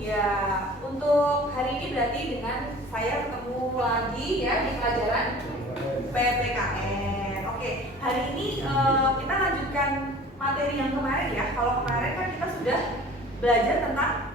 Ya, untuk hari ini berarti dengan saya ketemu lagi ya di pelajaran PPKN. Oke, hari ini kita lanjutkan materi yang kemarin ya. Kalau kemarin kan kita sudah belajar tentang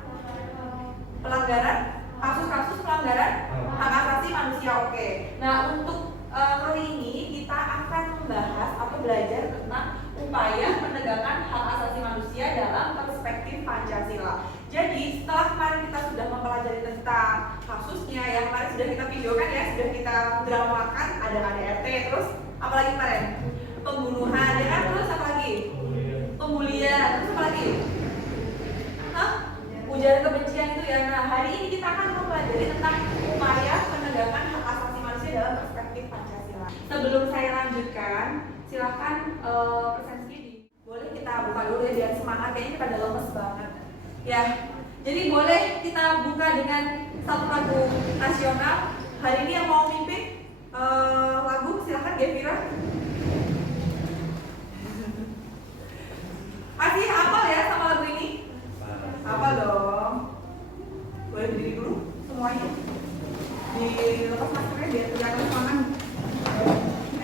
pelanggaran, kasus-kasus pelanggaran hak asasi manusia. Oke. Nah, untuk kali ini kita akan membahas atau belajar tentang upaya penegakan hak asasi manusia dalam perspektif Pancasila. Jadi setelah kemarin kita sudah mempelajari tentang kasusnya, yang kemarin sudah kita videokan ya, sudah kita dramakan, ada KDRT, terus apalagi kemarin? Pembunuhan, ya kan? Terus apa lagi? Pembulian, terus apa lagi? Ujaran kebencian itu ya. Nah, hari ini kita akan mempelajari tentang upaya penegakan hak asasi manusia dalam perspektif Pancasila. Sebelum saya lanjutkan, silakan presentasi boleh kita buka dulu ya biar semangat, kayaknya kita udah lemes banget. Ya, jadi boleh kita buka dengan satu lagu nasional. Hari ini yang mau mimpin lagu silakan Gevira. Masih hafal ya sama lagu ini? Hafal dong. Boleh berdiri dulu semuanya. Dilepas maskernya biar kelihatan semangat.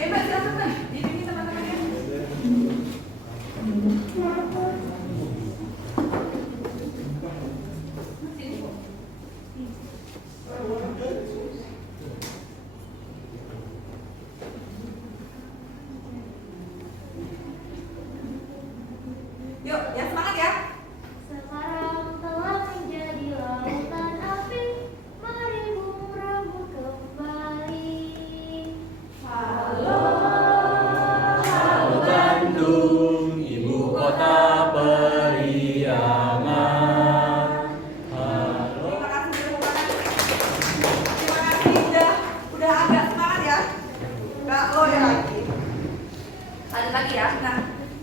Mbak silakan Mbak, di sini teman-temannya. Yuk, yang semangat ya. Sekarang telah menjadi lautan api, mari berebut kembali. Halo, Halo Bandung, ibu kota periangan. Halo. terima kasih udah agak semangat ya. Nggak loyo lagi. Lanjut lagi ya. Nah,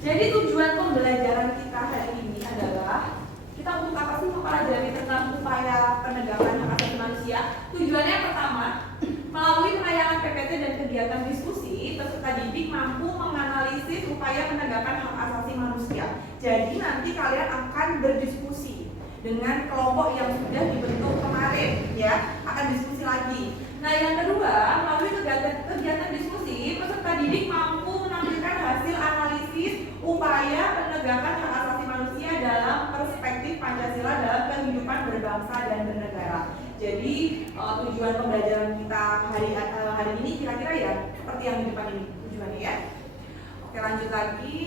jadi tujuan pembelajaran kita hari ini adalah kita untuk apa sih mempelajari tentang upaya penegakan hak asasi manusia. Tujuannya pertama, melalui penayangan PPT dan kegiatan diskusi, peserta didik mampu menganalisis upaya penegakan hak asasi manusia. Jadi nanti kalian akan berdiskusi dengan kelompok yang sudah dibentuk kemarin ya, akan diskusi lagi. Nah, yang kedua, melalui kegiatan diskusi, peserta didik mampu menampilkan hasil analisis upaya penegakan hak asasi manusia dalam perspektif Pancasila dalam kehidupan berbangsa dan bernegara. Jadi tujuan pembelajaran kita hari ini kira-kira ya seperti yang di depan ini tujuannya ya. Oke, lanjut lagi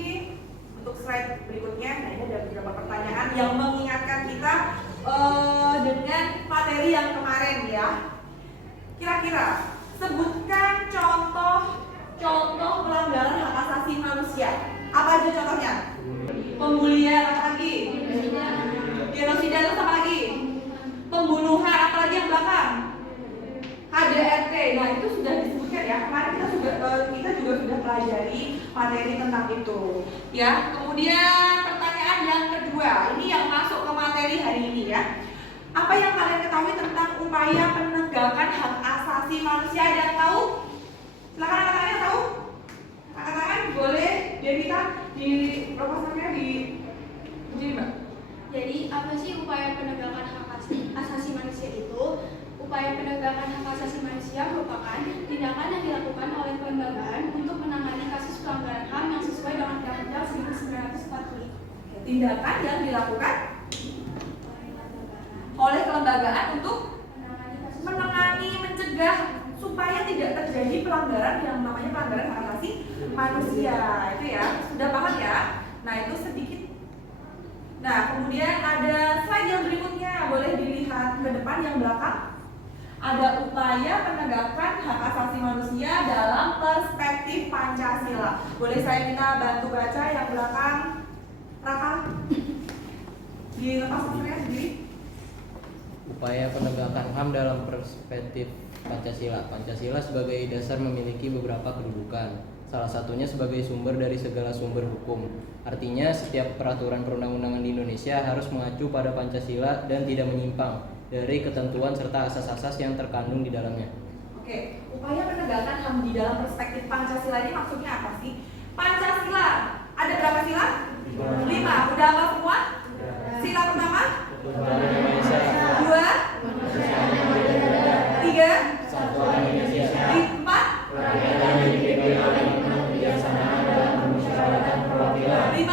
untuk slide berikutnya. Nah, ini ada beberapa pertanyaan yang mengingatkan kita dengan materi yang kemarin ya. Kira-kira sebutkan contoh pelanggaran hak asasi manusia. Apa aja contohnya? Pembulian, apa lagi? Genosida, terus apa lagi? Pembunuhan, apa lagi yang belakang? KDRT. Nah, itu sudah disebutkan ya. Kemarin kita juga sudah pelajari materi tentang itu. Ya. Kemudian pertanyaan yang kedua, ini yang masuk ke materi hari ini ya. Apa yang kalian ketahui tentang upaya penegakan hak asasi manusia? Ada yang tahu? Silakan anak-anaknya yang tahu. Angkat boleh, Devita di proposalnya di jadi Mbak. Jadi apa sih upaya penegakan hak asasi manusia itu? Upaya penegakan hak asasi manusia merupakan tindakan yang dilakukan oleh kelembagaan untuk menangani kasus pelanggaran HAM yang sesuai dengan Undang-Undang 1945. Tindakan yang dilakukan oleh kelembagaan untuk menangani, mencegah supaya tidak terjadi pelanggaran yang namanya pelanggaran hak asasi manusia. Itu ya, sudah paham ya? Nah, itu sedikit. Nah, kemudian ada slide yang berikutnya, boleh dilihat ke depan yang belakang. Ada upaya penegakan hak asasi manusia dalam perspektif Pancasila. Boleh saya minta bantu baca yang belakang? Raka, dilepas maskernya sendiri. Upaya penegakan HAM dalam perspektif Pancasila. Pancasila sebagai dasar memiliki beberapa kedudukan. Salah satunya sebagai sumber dari segala sumber hukum. Artinya setiap peraturan perundang-undangan di Indonesia harus mengacu pada Pancasila dan tidak menyimpang dari ketentuan serta asas-asas yang terkandung di dalamnya. Oke, upaya penegakan HAM di dalam perspektif Pancasila ini maksudnya apa sih? Pancasila ada berapa sila? 5. Udah apa semua? Sila pertama? Tuhan Indonesia. 2, 3, Kesatuan Indonesia. 4, Rakyat yang dipimpin oleh penuh kebijaksanaan dalam permusyawaratan perwakilan. 5.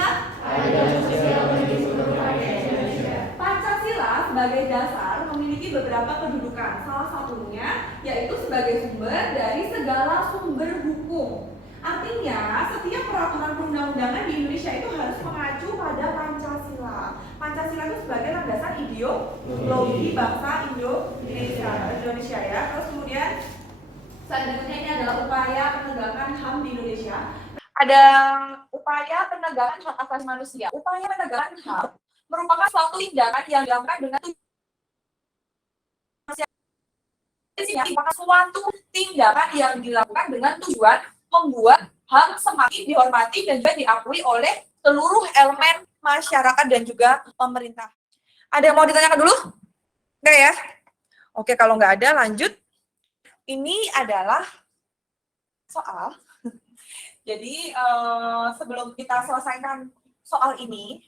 Keadilan sosial bagi seluruh rakyat Indonesia. Pancasila sebagai dasar memiliki beberapa kedudukan. Salah satunya yaitu sebagai sumber dari segala sumber hukum. Artinya, setiap peraturan perundang-undangan di Indonesia itu harus mengacu pada Pancasila. Pancasila itu sebagai landasan ideologi bangsa Indonesia ya. Terus kemudian selanjutnya ini adalah upaya penegakan HAM di Indonesia. Ada upaya penegakan hak asasi manusia. Upaya penegakan HAM merupakan suatu tindakan yang dilakukan dengan tujuan membuat HAM semakin dihormati dan juga diakui oleh seluruh elemen masyarakat dan juga pemerintah. Ada yang mau ditanyakan dulu? Enggak ya? Oke, kalau nggak ada lanjut. Ini adalah soal. Jadi sebelum kita selesaikan soal ini,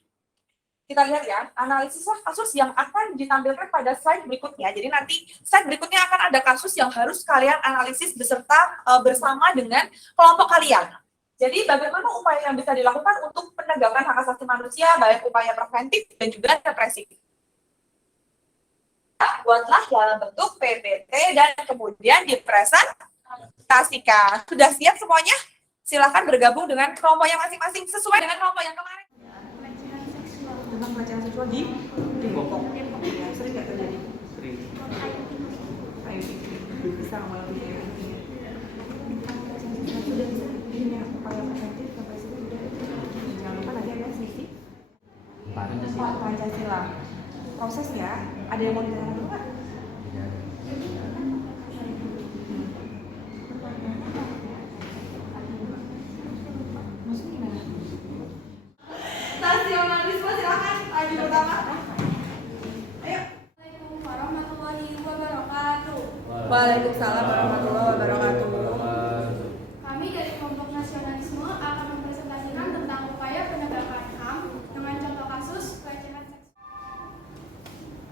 kita lihat ya, analisis kasus yang akan ditampilkan pada slide berikutnya. Jadi nanti slide berikutnya akan ada kasus yang harus kalian analisis bersama dengan kelompok kalian. Jadi bagaimana upaya yang bisa dilakukan untuk penegakan hak asasi manusia, baik upaya preventif dan juga represif. Buatlah dalam bentuk PPT dan kemudian dipresentasikan. Sudah siap semuanya? Silahkan bergabung dengan kelompoknya masing-masing sesuai dengan kelompok yang kemarin. Tentang pelecehan seksual di Depok. Ya, sering nggak terjadi? Sering. Ayo, bisa malam ini. Sudah bisa ini ya, upaya preventif sampai situ sudah. Jangan lupa nanti ada sisi Pancasila. Prosesnya, ada yang mau ditanyakan dulu nggak? Nasionalisme, silakan. Lagi pertama. Ayo. Assalamualaikum warahmatullahi wabarakatuh. Waalaikumsalam warahmatullahi wabarakatuh. Kami dari kelompok nasionalisme akan mempresentasikan tentang upaya penegakan HAM dengan contoh kasus pelecehan seksual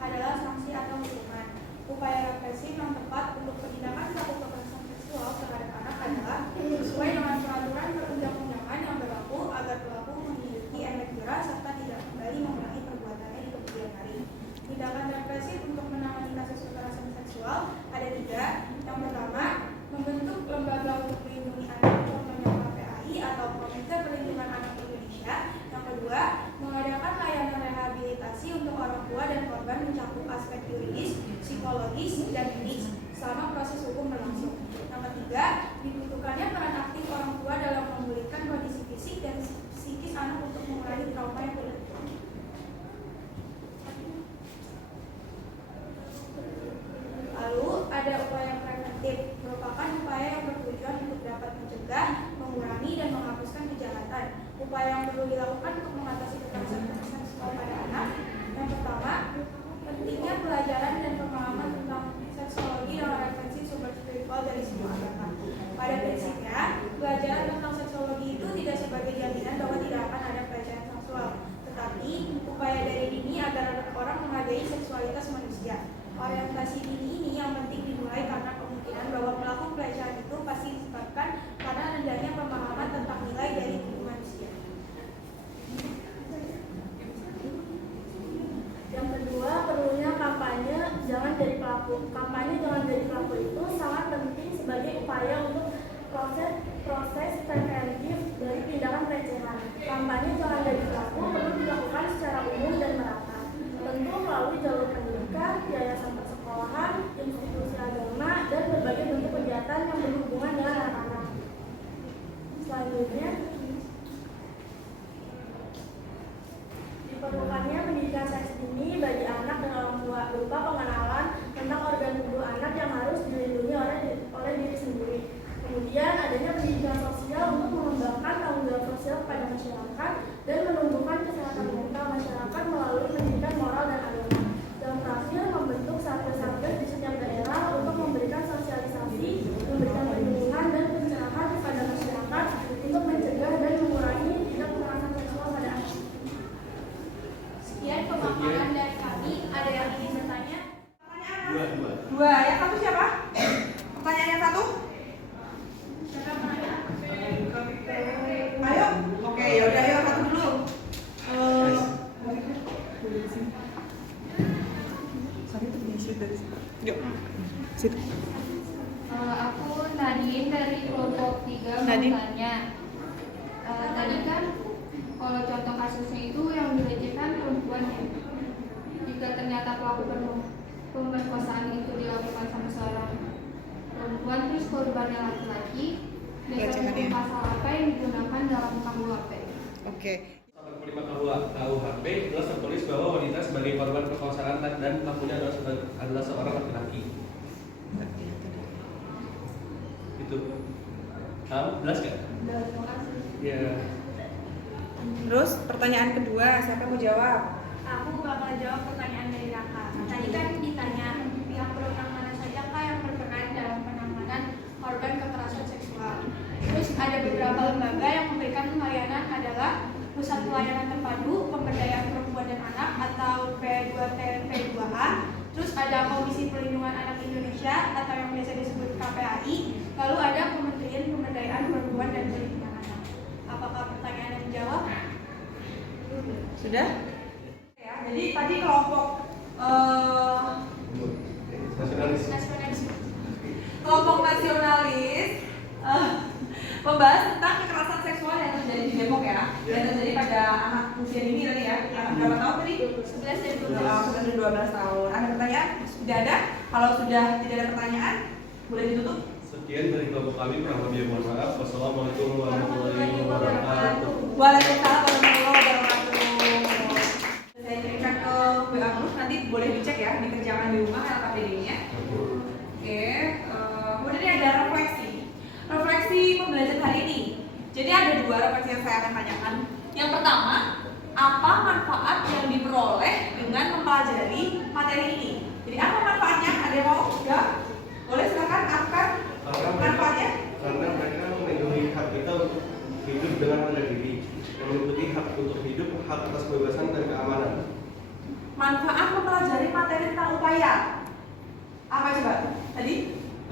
adalah sanksi atau hukuman. Upaya represif yang tepat untuk penindakan pelaku kekerasan seksual terhadap anak adalah sesuai dengan peraturan perundang-undangan yang berlaku agar pelaku memiliki efek jerah serta tidak kembali mengulangi perbuatannya di kemudian hari. Tindakan represif untuk menangani kasus kekerasan seksual ada 3. Yang pertama, membentuk lembaga untuk melindungi anak, contohnya KPAI atau Komite Perlindungan Anak Indonesia. Yang kedua, mengadakan layanan rehabilitasi untuk orang tua dan korban mencakup aspek yuridis, psikologis, dan medis selama proses hukum berlangsung. Yang ketiga, dibutuhkannya peran aktif orang tua dalam memulihkan kondisi fisik dan psikis anak untuk mengurangi trauma yang berlaku. Lalu ada upaya preventif, merupakan upaya yang bertujuan untuk dapat mencegah, mengurangi, dan menghapuskan kejahatan. Upaya yang perlu dilakukan untuk mengatasi kekerasan seksual pada anak. Yang pertama, pentingnya pelajaran dan pemahaman tentang seksologi dan referensi sumber spiritual dari semua agama. Pada prinsipnya, pelajaran tentang seksologi itu tidak sebagai jaminan bahwa tidak akan ada pelecehan seksual, tetapi upaya dari dini agar orang menghargai seksualitas manusia. Orientasi dini ini yang penting dimulai karena kemungkinan bahwa pelaku pelecehan itu pasti disebabkan karena rendahnya pemahaman tentang nilai dari tubuh manusia. Yang kedua, perlunya kampanye jangan jadi pelaku. Kampanye jangan jadi pelaku itu sangat penting sebagai upaya untuk proses preventif dari tindakan pelecehan. Kampanye jangan jadi pelaku perlu dilakukan secara umum dan merata. Tentu melalui jalur pendidikan, yayasan persekolahan, institusi agama, dan berbagai bentuk kegiatan yang berhubungan dengan anak-anak. Selanjutnya, diperlukannya pendidikan seks dini bagi anak dan orang tua berupa pengenalan tentang organ tubuh anak yang harus dilindungi oleh diri sendiri. Kemudian adanya pendidikan sosial untuk mengembangkan tanggung jawab sosial kepada masyarakat dan menumbuhkan kesehatan mental masyarakat melalui Dua. Yang satu siapa? Pertanyaan yang satu? Ayo. Oke, yaudah ayo satu dulu. Yuk. Situ. Aku Nadine dari kelompok 3 mau Nadine. tanya. Tadi kan kalau contoh kasusnya itu yang dilecehkan perempuan ya. Jika ternyata pelaku pemerkosaan itu dilakukan sama seorang perempuan terus korbannya laki-laki, dasar hukum pasal apa yang digunakan dalam KUHP? Oke. 45 KUHP jelas tertulis bahwa wanita sebagai korban perkosaan dan pelakunya adalah seorang laki-laki. Itu. Tahu? Jelas nggak? Terima kasih. Ya. Terus pertanyaan kedua, siapa mau jawab? Aku bakal jawab pertanyaan dari Raka. Tadi kan ditanya pihak berwenang mana saja kah yang berperan dalam penanganan korban kekerasan seksual. Terus ada beberapa lembaga yang memberikan layanan adalah Pusat Pelayanan Terpadu Pemberdayaan Perempuan dan Anak atau P2TNP2A. Terus ada Komisi Perlindungan Anak Indonesia atau yang biasa disebut KPAI. Lalu ada Kementerian Pemberdayaan Perempuan dan Perlindungan Anak. Apakah pertanyaan yang dijawab? Sudah? Ya, jadi tadi kelompok Nasionalis. kelompok nasionalis membahas tentang kekerasan seksual yang terjadi di Depok ya, yang terjadi pada anak usia dini tadi ya. Anak berapa tahun tadi? 11 dan 11 dan 12 tahun. Ada pertanyaan? Tidak ada? Kalau sudah tidak ada pertanyaan, boleh ditutup. Sekian dari kelompok kami, kurang lebih mohon maaf. Wassalamualaikum warahmatullahi wabarakatuh. Waalaikumsalam warahmatullahi wabarakatuh. Saya kirimkan ke WA Group, nanti boleh dicek ya, dikerjakan di rumah LKPD-nya. Oke, kemudian ini ada refleksi pembelajaran hari ini. Jadi ada dua refleksi yang saya akan tanyakan. Yang pertama, apa manfaat yang diperoleh dengan mempelajari materi ini? Jadi apa manfaatnya? Ada yang mau? Ya? Boleh silakan angkat manfaatnya. Karena mereka melindungi hak kita untuk hidup dengan harga diri, yang meliputi hak untuk hidup, hak atas kebebasan dan keamanan. Manfaat mempelajari materi tentang upaya. Apa coba? Tadi?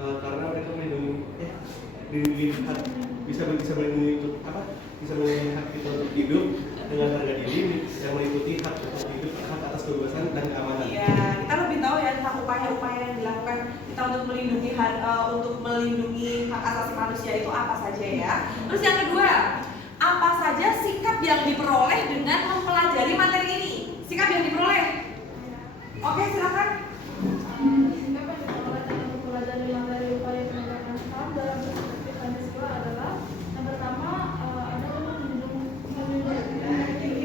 Karena mereka melindungi hak, bisa melindungi untuk apa? Bisa melindungi hak kita untuk hidup dengan harga diri, yang meliputi hak untuk hidup, hak atas kebebasan dan keamanan. Iya, kita lebih tahu ya tentang upaya-upaya yang dilakukan kita untuk melindungi hak asasi manusia itu apa saja ya. Terus yang kedua, apa saja sikap yang diperoleh dengan mempelajari materi ini? Sikap yang diperoleh. Oke, silakan. Sikap yang diperoleh dengan mempelajari materi upaya penegakan HAM dalam perspektif Pancasila adalah yang pertama adalah melindungi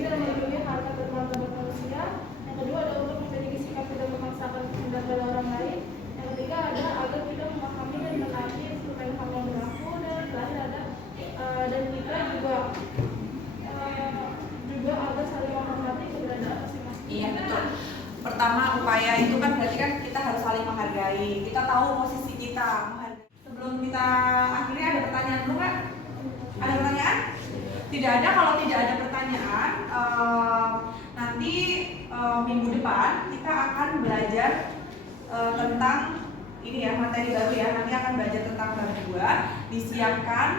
dan melindungi harkat dan martabat manusia. Yang kedua adalah untuk memiliki sikap tidak memaksakan kehendak pada orang lain. Yang ketiga ada agar kita memahami dan menaati instrumen HAM yang berlaku. Dan terakhir ada dan kita juga agar saling menghormati keberadaan masing-masing. Iya, betul. Pertama, upaya itu kan berarti kan kita harus saling menghargai. Kita tahu posisi kita. Sebelum kita akhirnya ada pertanyaan dulu nggak? Ada pertanyaan? Tidak ada. Kalau tidak ada pertanyaan, nanti minggu depan kita akan belajar tentang ini ya, materi baru ya. Nanti akan belajar tentang bab 2, disiapkan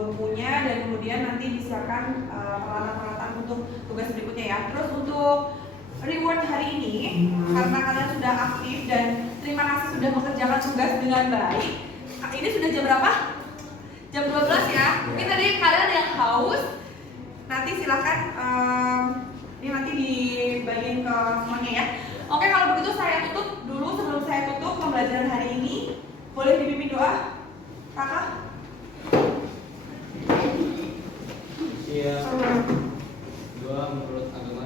bukunya dan kemudian nanti disiapkan peralatan-peralatan untuk tugas berikutnya ya. Terus untuk reward hari ini, karena kalian sudah aktif dan terima kasih sudah mengerjakan tugas dengan baik. Ini sudah jam berapa? Jam 12 ya. Mungkin tadi kalian yang haus, nanti silakan ini nanti dibagiin ke semuanya ya. Oke, kalau begitu saya tutup dulu. Sebelum saya tutup pembelajaran hari ini, boleh dipimpin doa, kakak? Iya. Doa menurut agama